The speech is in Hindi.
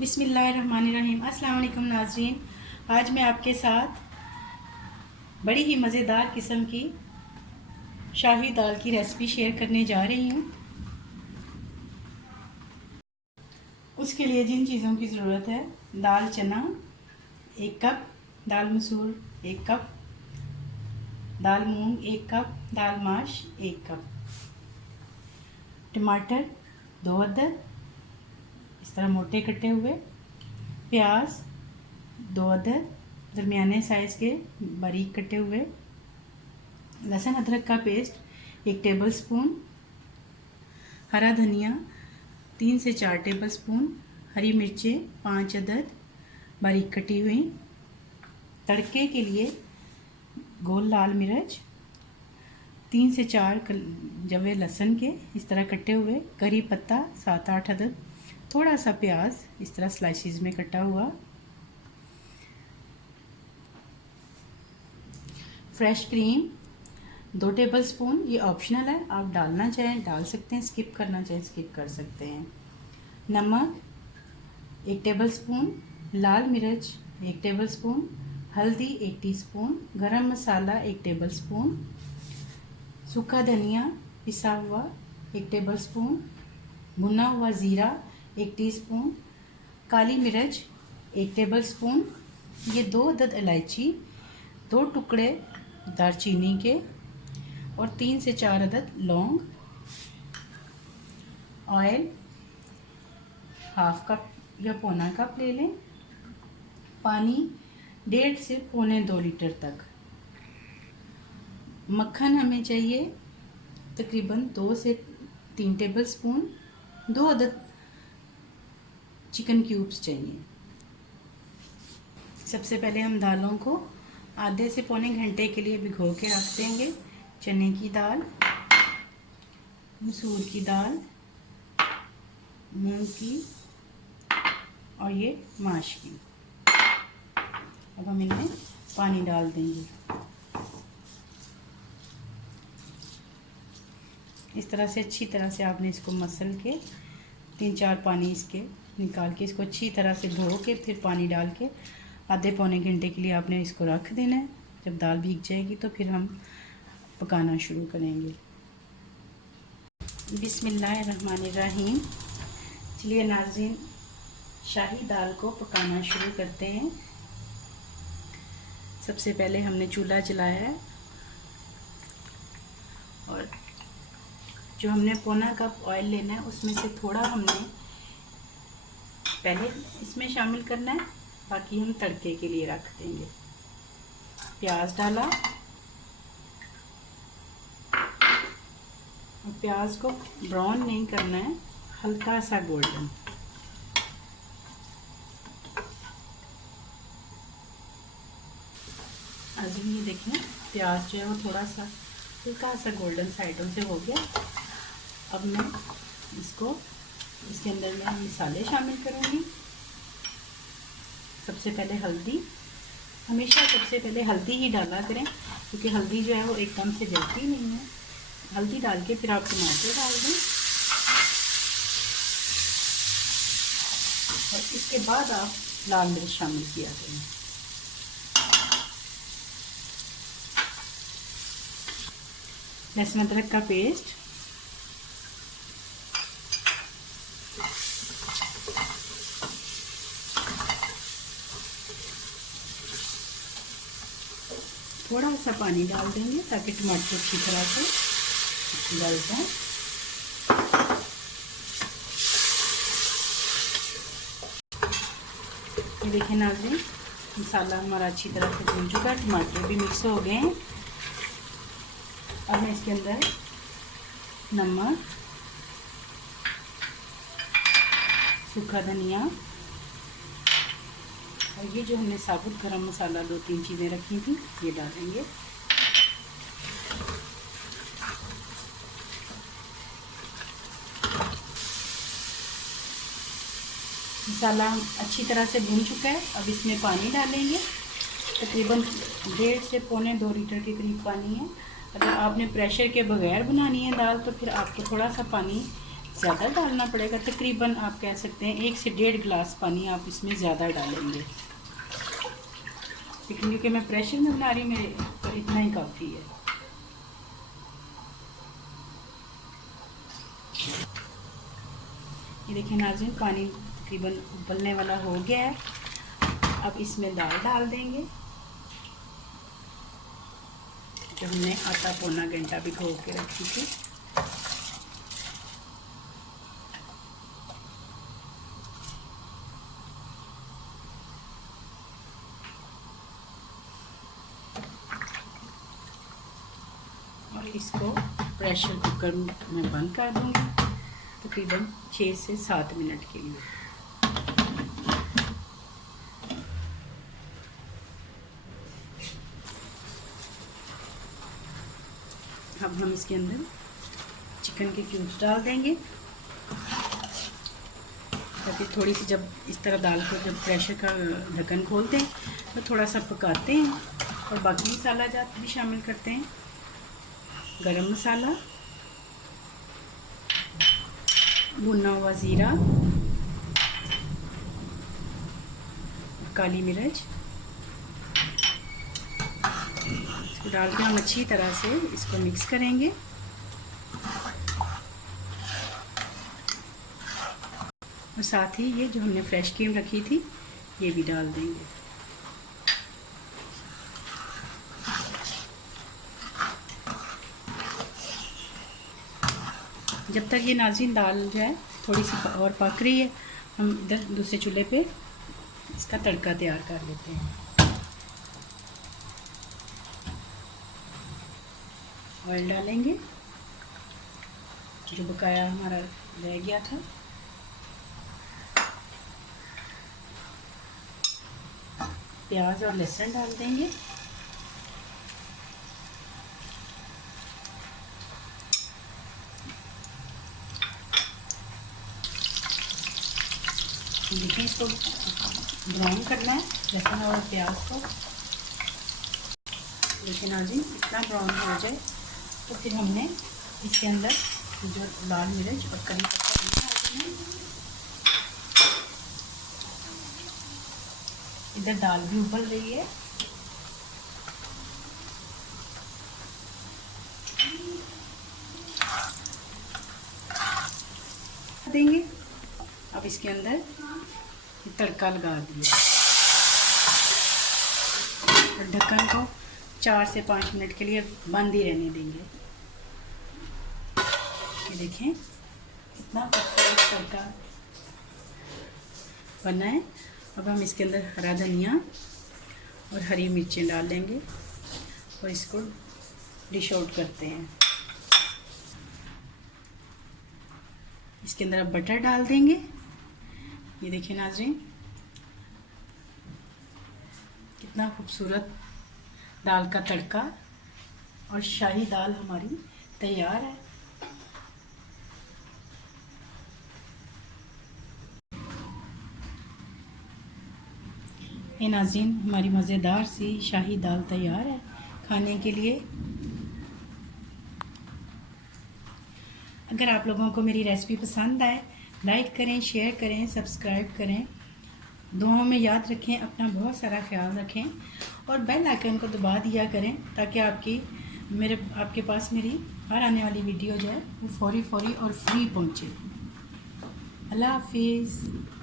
बिस्मिल्लाहिर्रहमानिर्रहीम। अस्सलाम वालेकुम नाज़रीन। आज मैं आपके साथ बड़ी ही मज़ेदार किस्म की शाही दाल की रेसिपी शेयर करने जा रही हूँ। उसके लिए जिन चीज़ों की ज़रूरत है: दाल चना 1 कप, दाल मसूर 1 कप, दाल मूंग 1 कप, दाल माश 1 कप, टमाटर 2 अदद इस तरह मोटे कटे हुए, प्याज 2 अदद दरमियाने साइज़ के बारीक कटे हुए, लहसुन अदरक का पेस्ट 1 टेबलस्पून, हरा धनिया 3 से 4 टेबलस्पून, हरी मिर्चें 5 अदद बारीक कटी हुई, तड़के के लिए गोल लाल मिर्च 3 से 4 जवे लहसुन के इस तरह कटे हुए, करी पत्ता 7-8 अदद, थोड़ा सा प्याज इस तरह स्लाइसिस में कटा हुआ, फ्रेश क्रीम 2 टेबलस्पून। ये ऑप्शनल है, आप डालना चाहें डाल सकते हैं, स्किप करना चाहें स्किप कर सकते हैं। नमक 1 टेबलस्पून, लाल मिर्च 1 टेबलस्पून, हल्दी 1 टीस्पून, गरम मसाला 1 टेबलस्पून, सूखा धनिया पिसा हुआ 1 टेबलस्पून, भुना हुआ ज़ीरा 1 टीस्पून, काली मिर्च 1 टेबलस्पून, ये 2 अदद इलायची, 2 टुकड़े दालचीनी के और 3 से 4 अदद लौंग, ऑयल हाफ कप या पौना कप ले लें, पानी 1.5 से पौने 2 लीटर तक, मक्खन हमें चाहिए तकरीबन 2 से 3 टेबलस्पून, 2 अदद चिकन क्यूब्स चाहिए। सबसे पहले हम दालों को आधे से पौने घंटे के लिए भिगो के रख देंगे। चने की दाल, मसूर की दाल, मूंग की और ये माश की। अब हम इनमें पानी डाल देंगे। इस तरह से अच्छी तरह से आपने इसको मसल के 3-4 पानी इसके निकाल के इसको अच्छी तरह से धो के फिर पानी डाल के आधे पौने घंटे के लिए आपने इसको रख देना है। जब दाल भीग जाएगी तो फिर हम पकाना शुरू करेंगे। बिस्मिल्लाहिर्रहमानिर्रहीम। चलिए नाज़रीन, शाही दाल को पकाना शुरू करते हैं। सबसे पहले हमने चूल्हा जलाया है और जो हमने पौना कप ऑयल लेना है उसमें से थोड़ा हमने पहले इसमें शामिल करना है, बाकी हम तड़के के लिए रख देंगे। प्याज डाला और प्याज को ब्राउन नहीं करना है, हल्का सा गोल्डन। अभी ये देखें प्याज जो है वो थोड़ा सा हल्का सा गोल्डन साइडों से हो गया। अब मैं इसके अंदर मैं मसाले शामिल करूँगी। सबसे पहले हल्दी, हमेशा सबसे पहले हल्दी ही डाला करें क्योंकि हल्दी जो है वो एकदम से जलती नहीं है। हल्दी डाल के फिर आप टमाटर डाल दें और इसके बाद आप लाल मिर्च शामिल किया करें। लहसुन अदरक का पेस्ट, थोड़ा सा पानी डाल देंगे ताकि टमाटर अच्छी तरह से गल जाए। ये देखिए नाज़रीन, मसाला हमारा अच्छी तरह से भून चुका है, टमाटर भी मिक्स हो गए हैं। अब मैं इसके अंदर नमक, सूखा धनिया और ये जो हमने साबुत गरम मसाला 2-3 चीज़ें रखी थी ये डालेंगे। मसाला अच्छी तरह से भून चुका है। अब इसमें पानी डालेंगे, तकरीबन 1.5 से पौने 2 लीटर के करीब पानी है। अगर आपने प्रेशर के बगैर बनानी है दाल तो फिर आपको थोड़ा सा पानी ज़्यादा डालना पड़ेगा, तकरीबन आप कह सकते हैं 1 से 1.5 गिलास पानी आप इसमें ज़्यादा डालेंगे, लेकिन क्योंकि मैं प्रेशर में बना रही हूँ मेरे तो इतना ही काफ़ी है। ये देखिए नाज़रीन, पानी तकरीबन उबलने वाला हो गया है। अब इसमें दाल डाल देंगे जो हमने आधा पौना घंटा भिगो के रखी थी। और इसको प्रेशर कुकर में बंद कर दूंगी तकरीबन 6 से 7 मिनट के लिए। अब हम इसके अंदर चिकन के क्यूब्स डाल देंगे ताकि थोड़ी सी, जब इस तरह दाल को जब प्रेशर का ढक्कन खोलते हैं तो थोड़ा सा पकाते हैं। और बाकी मसाला जात भी शामिल करते हैं, गरम मसाला, भुना हुआ ज़ीरा, काली मिर्च। इसको डाल के हम अच्छी तरह से इसको मिक्स करेंगे। और साथ ही ये जो हमने फ्रेश क्रीम रखी थी ये भी डाल देंगे। जब तक ये नाज़रीन दाल जो है थोड़ी सी और पक रही है, हम इधर दूसरे चूल्हे पे इसका तड़का तैयार कर लेते हैं। ऑयल डालेंगे जो बकाया हमारा रह गया था। प्याज और लहसुन डाल देंगे। देखिए इसको ब्राउन करना है लहसुन और प्याज को। लेकिन आज इतना ब्राउन हो जाए तो फिर हमने इसके अंदर जो लाल मिर्च और करी पत्ता डाल देना। इधर दाल भी उबल रही है। देंगे अब इसके अंदर तड़का लगा दिया और ढक्कन को 4 से 5 मिनट के लिए बंद ही रहने देंगे। ये देखें इतना खूबसूरत तड़का बना है। अब हम इसके अंदर हरा धनिया और हरी मिर्चें डाल लेंगे और इसको डिश आउट करते हैं। इसके अंदर अब बटर डाल देंगे। ये देखिए नाज़रीन कितना खूबसूरत दाल का तड़का और शाही दाल हमारी तैयार है। ये नाज़रीन हमारी मज़ेदार सी शाही दाल तैयार है खाने के लिए। अगर आप लोगों को मेरी रेसिपी पसंद आए, लाइक करें, शेयर करें, सब्सक्राइब करें। दुआओं में याद रखें, अपना बहुत सारा ख्याल रखें और बेल आइकन को दबा दिया करें ताकि आपके पास मेरी हर आने वाली वीडियो जो है वो फौरी और फ्री पहुँचे। अल्लाह हाफिज़।